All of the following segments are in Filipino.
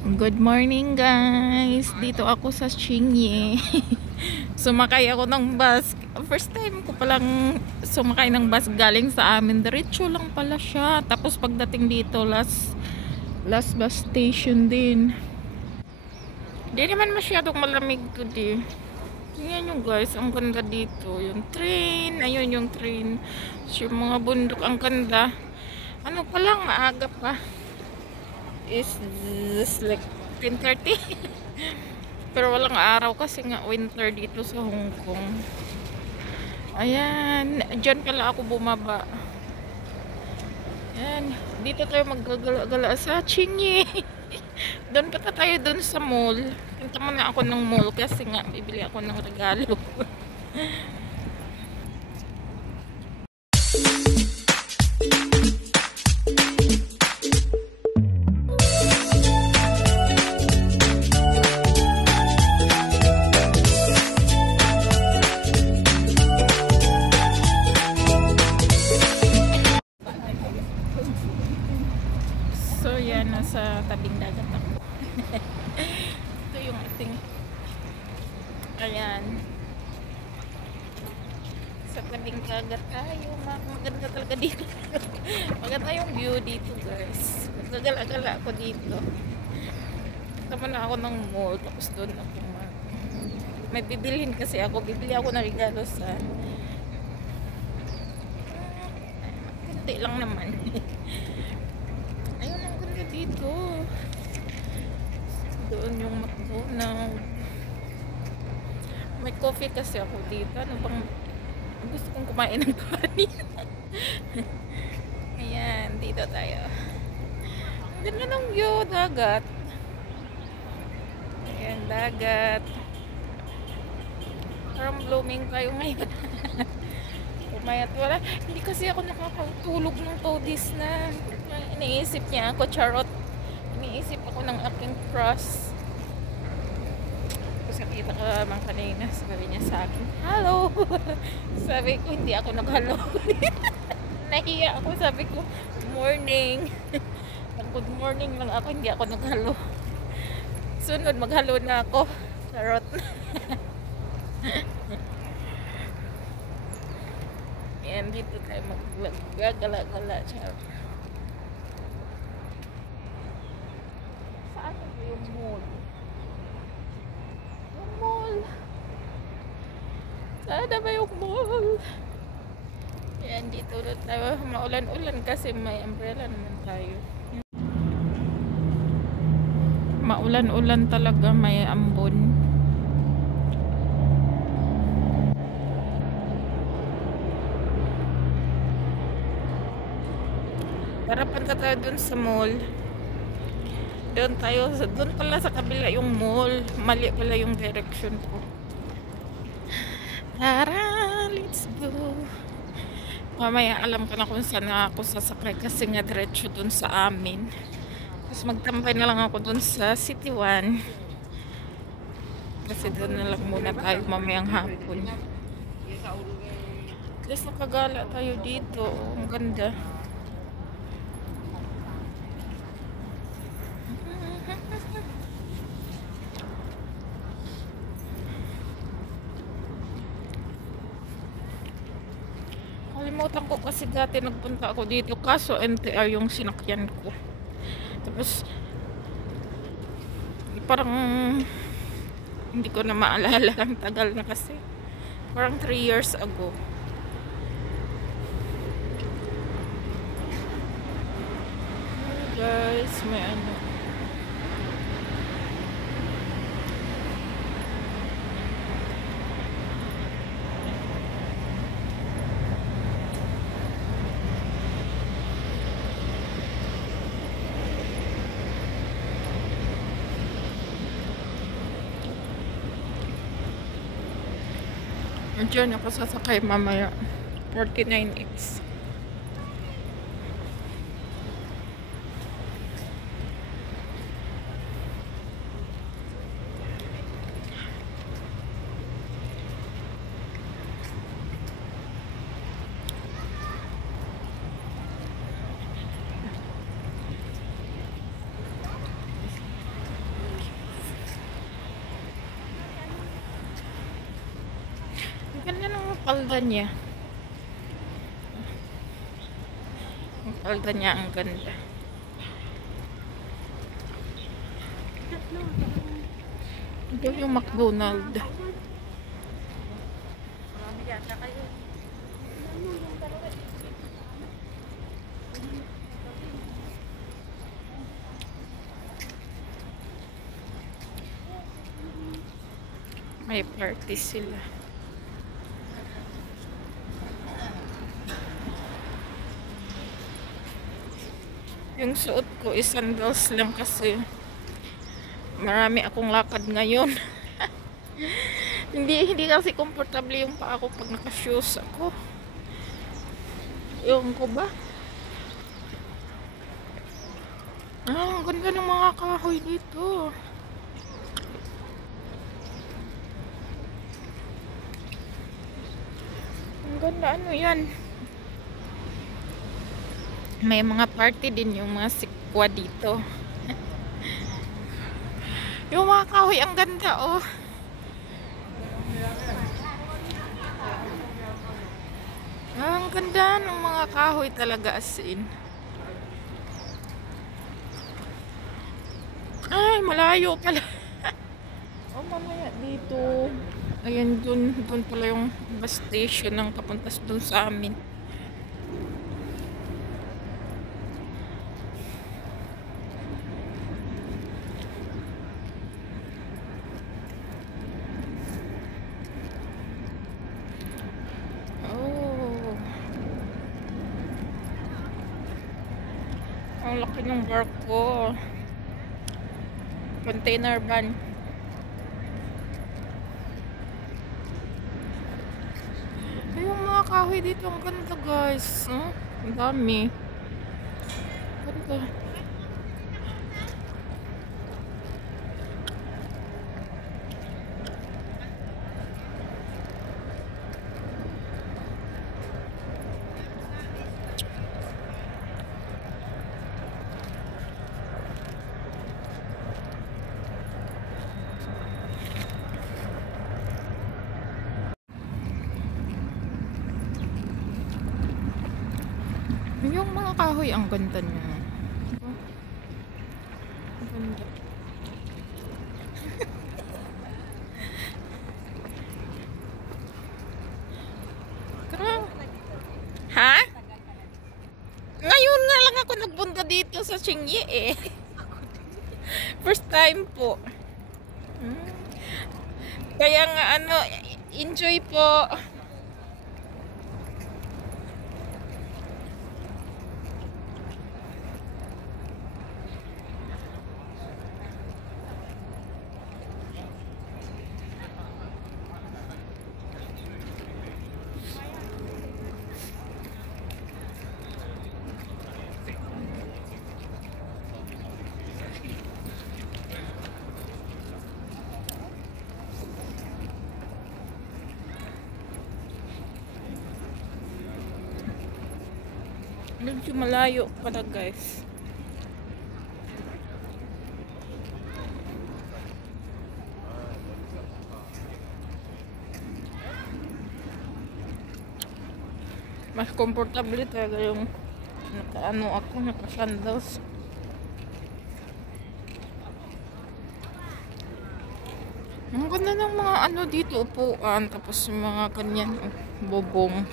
Good morning guys. Dito ako sa Chingy. Sumakay ako ng bus. First time ko palang sumakay ng bus galing sa amin. Diretso lang pala siya. Tapos pagdating dito last bus station din. Hindi naman masyadong malamig today. Tingnan nyo guys, ang ganda dito. Yung train, ayun yung train. Yung mga bundok, ang ganda. Ano pa lang, maaga pa. Is this like 10:30? Pero walang araw kasi nga winter dito sa Hong Kong. Ayan, dyan pala ako bumaba. Ayan, dito tayo maggagala-gala sa Chingy. Doon pa tayo doon sa mall. Punta muna ako ng mall kasi nga bibili ako ng regalo. So yan, nasa tabing dagat ako. Ito yung ating, ayan, sa tabing dagat tayo. Maganda talaga dito. Maganda yung view dito guys. Magagala-gala ako dito. Tama na ako ng mall. Tapos doon ako may bibilhin kasi ako. Bibili ako ng regalo sa kunti lang naman. Ayun, ang ganda dito. Doon yung McDonald's. May coffee kasi ako dito. Ano bang gusto kong kumain ng kanin? Ayan, dito tayo. Ang ganda ng view, dagat. Ayan, dagat. Parang blooming tayo ngayon. Umayat wala. Hindi kasi ako nakakatulog ng todis na iniisip niya ako, charot. Iniisip ako ng aking cross. Kasi kita ko naman kanina, sabi niya sa akin, hello! Sabi ko, hindi ako naghalo. Nahiya ako, sabi ko, morning. Good morning lang ako, hindi ako naghalo. Sunod, maghalo na ako. Charot. Yan, dito tayo maggagala-gala. Charot. Saan ba yung mall? Yung mall. Saan ba yung mall? Yan, dito na tayo. Maulan-ulan kasi may umbrella naman tayo. Maulan-ulan talaga, may ambon. Tara, punta tayo dun sa mall. Doon tayo, doon pala sa kabila yung mall. Mali pala yung direction ko. Tara, let's go. Mamaya alam ko na kung saan ako sasakay kasi nga diretso dun sa amin. Tapos magtambay na lang ako dun sa City One. Kasi doon na lang muna tayo mamayang hapon. Tapos nakagala tayo dito. Ang ganda. Kalimutan ko kasi dati nagpunta ako dito kaso NTR yung sinakyan ko. Tapos parang hindi ko na maalala, ang tagal na kasi. Parang 3 years ago. Guys, may ano. Diyan ako sasakay mamaya. 49X. palda niya. Ang palda niya ang ganda. Ito yung McDonald. May party sila. Yung suot ko is sandals lang kasi marami akong lakad ngayon. hindi kasi komportable yung paa ko pag naka-shoes ako. Yung ko ba? Ang ganda ng mga kahoy dito. Ang ganda, ano yan? May mga party din yung mga sikwa dito. Yung mga kahoy, ang ganda, oh. Ang ganda ng mga kahoy talaga, as in. Ay, malayo pala. Oh, mamaya dito. Ayan, dun pala yung bus station ng papuntas dun sa amin. Ang laki ng barko. Container van. Ay, yung mga kahoy dito, ang ganda, guys. Ang dami. Ganda. Yung mga kahoy, ang ganda niya. Ang ganda. Ha? Ngayon nga lang ako nagpunta dito sa Chingye eh. First time po. Kaya nga ano, enjoy po. Medyo malayo pala, guys. Mas komportable talaga yung naka-ano ako, naka-sandals. Ang ganda ng mga ano dito, upuan, tapos yung mga kanyan, bobong,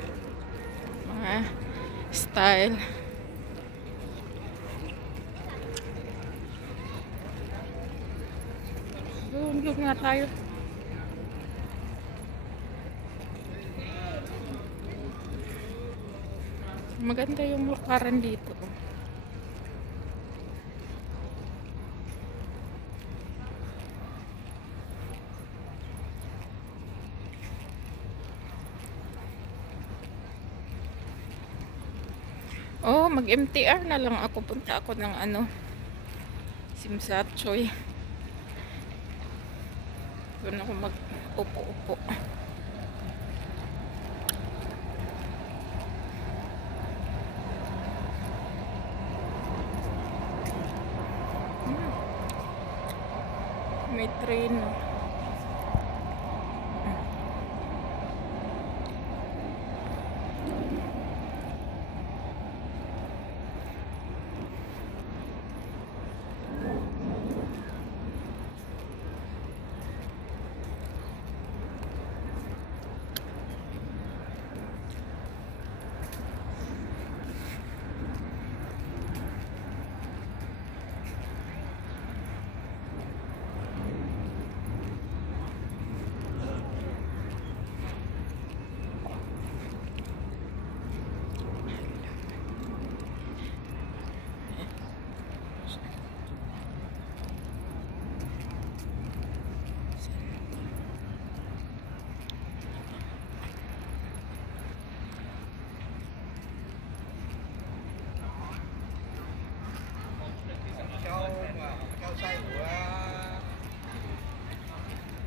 mga style. Doon nga tayo. Maganda yung lakaran dito. Oh, mag-MTR na lang ako. Punta ako ng ano, Simsatchoy. Doon ako mag-upo-upo. May train.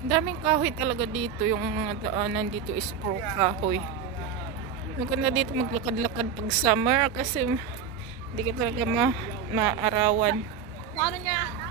Daming kahoy talaga dito. Yung mga daanan dito is puro kahoy. Maganda dito maglakad-lakad pag summer kasi hindi ka talaga maarawan. Ano niya?